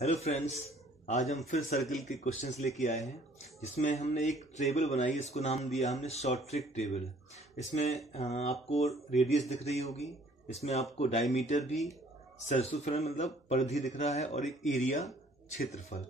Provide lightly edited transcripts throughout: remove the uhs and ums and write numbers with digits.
Hello friends, आज हम फिर सर्कल के क्वेश्चंस लेके आए हैं जिसमें हमने एक टेबल बनाई, इसको नाम दिया हमने शॉर्ट ट्रिक टेबल। इसमें आपको रेडियस दिख रही होगी, इसमें आपको डायमीटर भी, सर्कमफ्रेंस मतलब परिधि दिख रहा है और एक एरिया क्षेत्रफल।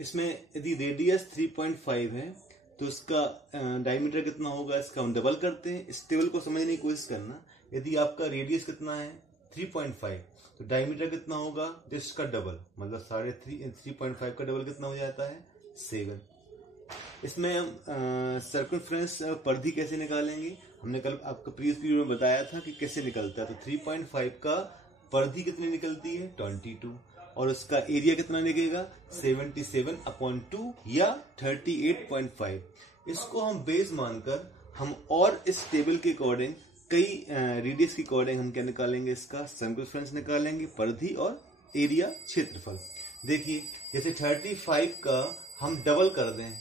इसमें यदि रेडियस 3.5 है तो इसका डायमीटर कितना होगा, इसका हम डबल करते हैं। इस टेबल को समझने की कोशिश करना। यदि आपका रेडियस कितना है 3.5 तो डायमीटर कितना होगा, तो इसका डबल मतलब 3.5 का डबल कितना हो जाता है 7। इसमें हम सर्कमफ्रेंस परिधि कैसे निकालेंगे, हमने कल आपको प्रीवियस वीडियो में बताया था कि कैसे निकलता है। तो 3.5 का परिधि कितनी निकलती है 22 और उसका एरिया कितना निकलेगा 77/2 या 38.5। इसको हम बेस मानकर हम और इस टेबल के अकॉर्डिंग कई रेडियस के अकॉर्डिंग हम क्या निकालेंगे, इसका सर्कमफ्रेंस निकालेंगे, परिधि और एरिया क्षेत्रफल। देखिए जैसे 35 का हम डबल कर दें,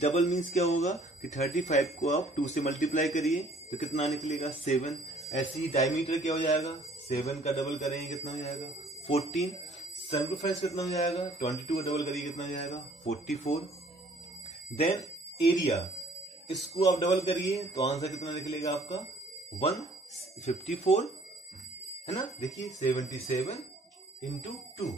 डबल मीन्स क्या होगा कि 35 को आप 2 से मल्टीप्लाई करिए तो कितना निकलेगा 7। ऐसे ही डायमीटर क्या हो जाएगा 7 का डबल करेंगे कितना हो जाएगा 14। सर्कमफ्रेंस कितना हो जाएगा 22 का डबल करिए कितना हो जाएगा 44। देन एरिया, इसको आप डबल करिए तो आंसर कितना निकलेगा आपका 154 है ना। देखिए 77/2,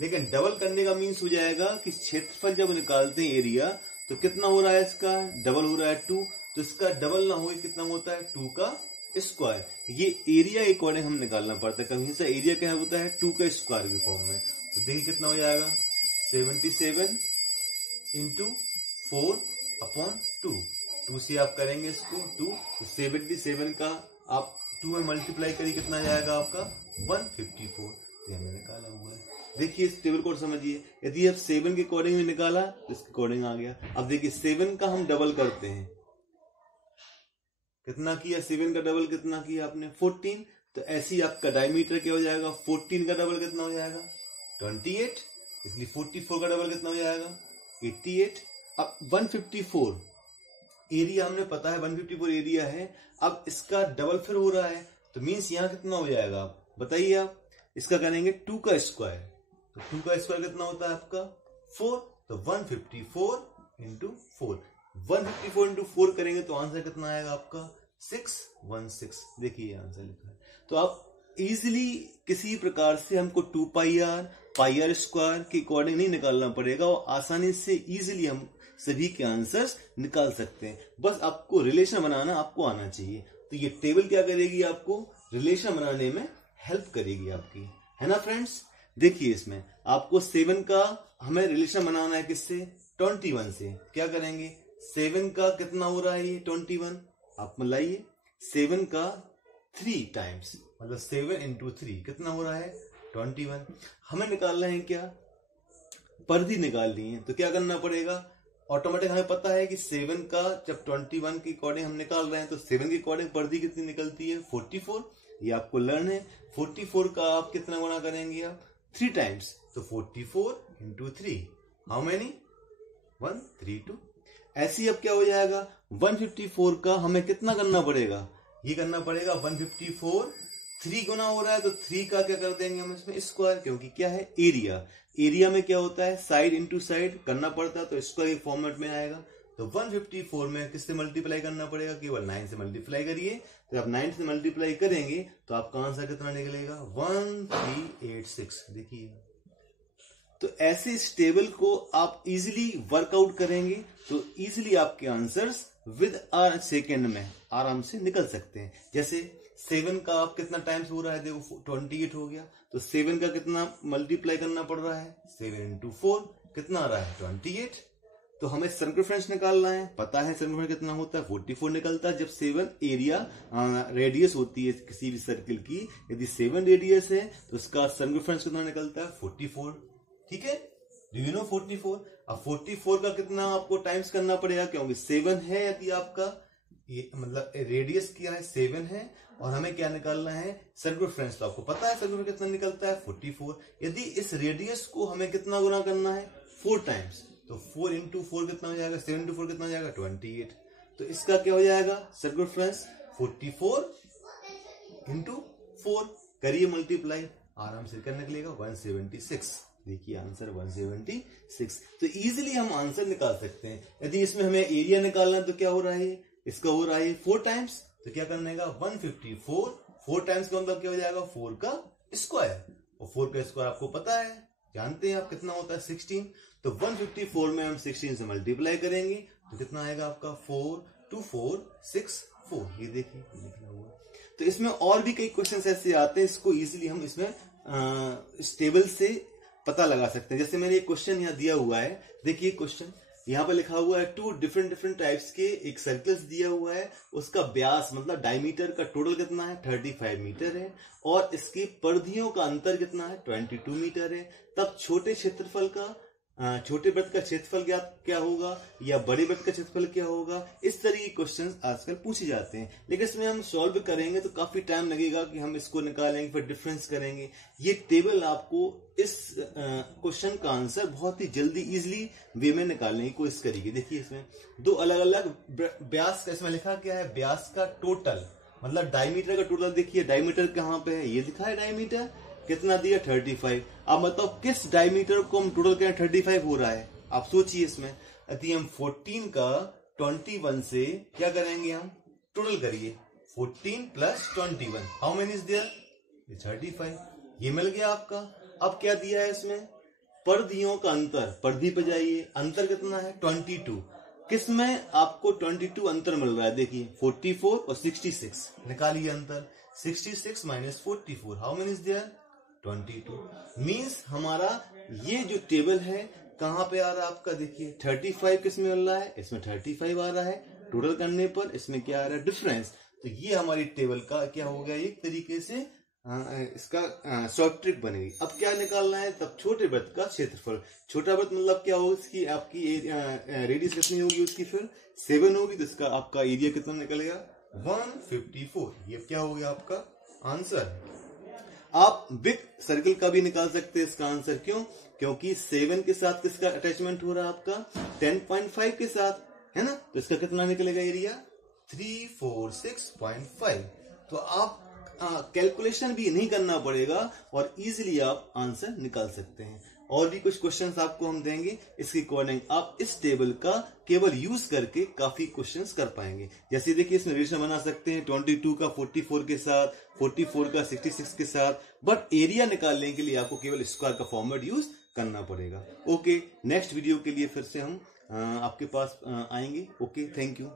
लेकिन डबल करने का मीन्स हो जाएगा कि क्षेत्रफल जब निकालते हैं एरिया तो कितना हो रहा है, इसका डबल हो रहा है 2, तो इसका डबल ना हो कितना होता है 2 का स्क्वायर। ये एरिया अकॉर्डिंग हम निकालना पड़ता है, कहीं से एरिया क्या होता है 2 का स्क्वायर के फॉर्म में। तो देखिए कितना हो जाएगा 77/4/2। 2 से आप करेंगे इसको 2, तो 77 का आप 2 में मल्टीप्लाई करिए कितना आ जाएगा आपका 154। तो हमने निकाला हुआ है। देखिए इस टेबल को समझिए, यदि आप 7 के अकॉर्डिंग में निकाला तो इसके अकॉर्डिंग आ गया। अब देखिए 7 का हम डबल करते हैं, कितना किया 7 का डबल कितना किया आपने 14। तो ऐसे ही आपका डायमीटर क्या हो जाएगा 14 का डबल कितना हो जाएगा 28, इसलिए 44 का डबल कितना हो जाएगा 88। अब 154 एरिया हमने पता है 154 एरिया है, अब इसका डबल फिर हो रहा है तो मीन्स यहाँ कितना हो जाएगा आप बताइए। आप इसका करेंगे 2 का स्क्वायर, तो 2 का स्क्वायर कितना होता है आपका 4, तो 154 × 4 करेंगे तो आंसर कितना आएगा आपका 616। देखिए आंसर लिखा है। तो आप इजीली किसी प्रकार से हमको 2πr πr स्क्वायर के अकॉर्डिंग नहीं निकालना पड़ेगा और आसानी से इजीली हम सभी के आंसर्स निकाल सकते हैं। बस आपको रिलेशन बनाना आपको आना चाहिए। तो ये टेबल क्या करेगी, आपको रिलेशन बनाने में हेल्प करेगी आपकी, है ना फ्रेंड्स। देखिए इसमें आपको 7 का हमें रिलेशन बनाना है किससे 21 से। क्या करेंगे 7 का कितना हो रहा है ये 21, आप मिलाइए 7 का 3 टाइम्स मतलब 7 × 3 कितना हो रहा है 21। हमें निकालना है क्या परिधि निकालनी है, तो क्या करना पड़ेगा ऑटोमेटिक हमें पता है कि 7 का जब 21 के अकॉर्डिंग हम निकाल रहे हैं तो 7 के अकॉर्डिंग परिधि कितनी निकलती है 44। ये आपको लर्न है। 44 का आप कितना गुना करेंगे आप 3 टाइम्स, तो 44 × 3 हाउ मेनी 132। ऐसे ही अब क्या हो जाएगा 154 का हमें कितना करना पड़ेगा, ये करना पड़ेगा 154 3 गुना हो रहा है तो 3 का क्या कर देंगे हम इसमें स्क्वायर, क्योंकि क्या है एरिया में क्या होता है साइड इंटू साइड करना पड़ता है तो स्क्वायर के फॉर्मेट में आएगा। तो 154 में किससे मल्टीप्लाई करना पड़ेगा, केवल 9 से मल्टीप्लाई करिए। तो आप 9 से मल्टीप्लाई करेंगे तो आपका आंसर कितना निकलेगा 1386। देखिए तो ऐसे इस टेबल को आप इजीली वर्कआउट करेंगे तो इजीली आपके आंसर्स विद अ सेकेंड में आराम से निकल सकते हैं। जैसे 7 का आप कितना टाइम्स हो रहा है, देखो 28 हो गया, तो 7 का कितना मल्टीप्लाई करना पड़ रहा है 7 × 4 कितना आ रहा है 28। तो हमें सर्कमफ्रेंस निकालना है, पता है सर्कमफ्रेंस कितना होता है 44 निकलता है जब 7 एरिया रेडियस होती है किसी भी सर्किल की। यदि 7 रेडियस है तो उसका सर्कमफ्रेंस कितना निकलता है 44। ठीक है, डू यू नो 44। अब 44 का कितना आपको टाइम्स करना पड़ेगा, क्योंकि 7 है यदि आपका ये मतलब रेडियस क्या है 7 है और हमें क्या निकालना है सर्कमफ्रेंस। तो आपको पता है सर्कमफ्रेंस कितना निकलता है 44। यदि इस रेडियस को हमें कितना गुना करना है 4 टाइम्स, तो 4 × 4 कितना हो जाएगा 7 × 4 कितना हो जाएगा 28। तो इसका क्या हो जाएगा सर्कमफ्रेंस 44 × 4 करिए मल्टीप्लाई, आराम से कर निकलेगा 176। देखिए आंसर 176। तो इजीली हम आंसर निकाल सकते हैं। यदि इसमें हमें एरिया निकालना है तो क्या हो रहा है, इसका हो रहा है 4 टाइम्स, तो क्या करना है 154, 4 टाइम्स का मतलब क्या हो जाएगा 4 का स्क्वायर, और 4 का स्क्वायर आपको पता है, जानते हैं आप कितना होता है 16। तो 154 में हम 16 से मल्टीप्लाई करेंगे तो कितना आएगा आपका 42464। ये देखिए लिखा हुआ। तो इसमें और भी कई क्वेश्चंस ऐसे आते हैं, इसको इजीली हम इसमें इस टेबल से पता लगा सकते हैं। जैसे मैंने एक क्वेश्चन यहाँ दिया हुआ है, देखिए क्वेश्चन यहाँ पर लिखा हुआ है 2 डिफरेंट टाइप्स के एक सर्कल्स दिया हुआ है, उसका व्यास मतलब डायमीटर का टोटल कितना है 35 मीटर है, और इसकी परिधियों का अंतर कितना है 22 मीटर है। तब छोटे क्षेत्रफल का छोटे वृत्त का क्षेत्रफल क्या होगा या बड़े वृत्त का क्षेत्रफल क्या होगा, इस तरह के क्वेश्चंस आजकल पूछे जाते हैं। लेकिन इसमें हम सॉल्व करेंगे तो काफी टाइम लगेगा कि हम इसको निकालेंगे, फिर डिफरेंस करेंगे। ये टेबल आपको इस क्वेश्चन का आंसर बहुत ही जल्दी इजिली वे में निकालने की कोशिश करेगी। देखिए इसमें 2 अलग अलग व्यास का, इसमें लिखा क्या है व्यास का टोटल, मतलब डायमीटर का टोटल। देखिए डायमीटर कहाँ पे है, ये दिखा है डायमीटर कितना दिया 35। अब मतलब किस डायमीटर को हम टोटल करें 35 हो रहा है, आप सोचिए। इसमें यदि हम 14 का 21 से क्या करेंगे, हम टोटल करिए 14 plus 21, how many is there 35, ये मिल गया आपका। अब क्या दिया है इसमें, परिधियों का अंतर, परिधि पे जाइए, अंतर कितना है 22, किसमें आपको 22 अंतर मिल रहा है, देखिए 44 और 66, निकालिए अंतर, 66 minus 44, how many is there 22। Means हमारा ये जो टेबल है कहां पे आ रहा है आपका, देखिए 35 किसमें मिल रहा है, इसमें 35 आ रहा है, टोटल करने पर इसमें क्या आ रहा है डिफरेंस। तो ये हमारी टेबल का क्या हो गया, एक तरीके से इसका शॉर्ट ट्रिक बनेगी। अब क्या निकालना है, तब छोटे वृत्त का क्षेत्रफल, छोटा वृत्त मतलब क्या होगा, इसकी आपकी रेडियस कितनी होगी, उसकी फिर 7 होगी, तो इसका आपका एरिया कितना निकलेगा 154। ये क्या हो गया आपका आंसर। आप बिग सर्कल का भी निकाल सकते हैं इसका आंसर, क्यों, क्योंकि 7 के साथ किसका अटैचमेंट हो रहा है आपका 10.5 के साथ, है ना, तो इसका कितना निकलेगा एरिया 346.5। तो आप कैलकुलेशन भी नहीं करना पड़ेगा और इजीली आप आंसर निकाल सकते हैं। और भी कुछ क्वेश्चंस आपको हम देंगे, इसके अकॉर्डिंग आप इस टेबल का केवल यूज करके काफी क्वेश्चंस कर पाएंगे। जैसे देखिए इसमें रिलेशन बना सकते हैं 22 का 44 के साथ, 44 का 66 के साथ, बट एरिया निकालने के लिए आपको केवल स्क्वायर का फॉर्मेट यूज करना पड़ेगा। ओके, नेक्स्ट वीडियो के लिए फिर से हम आपके पास आएंगे। Okay, thank you.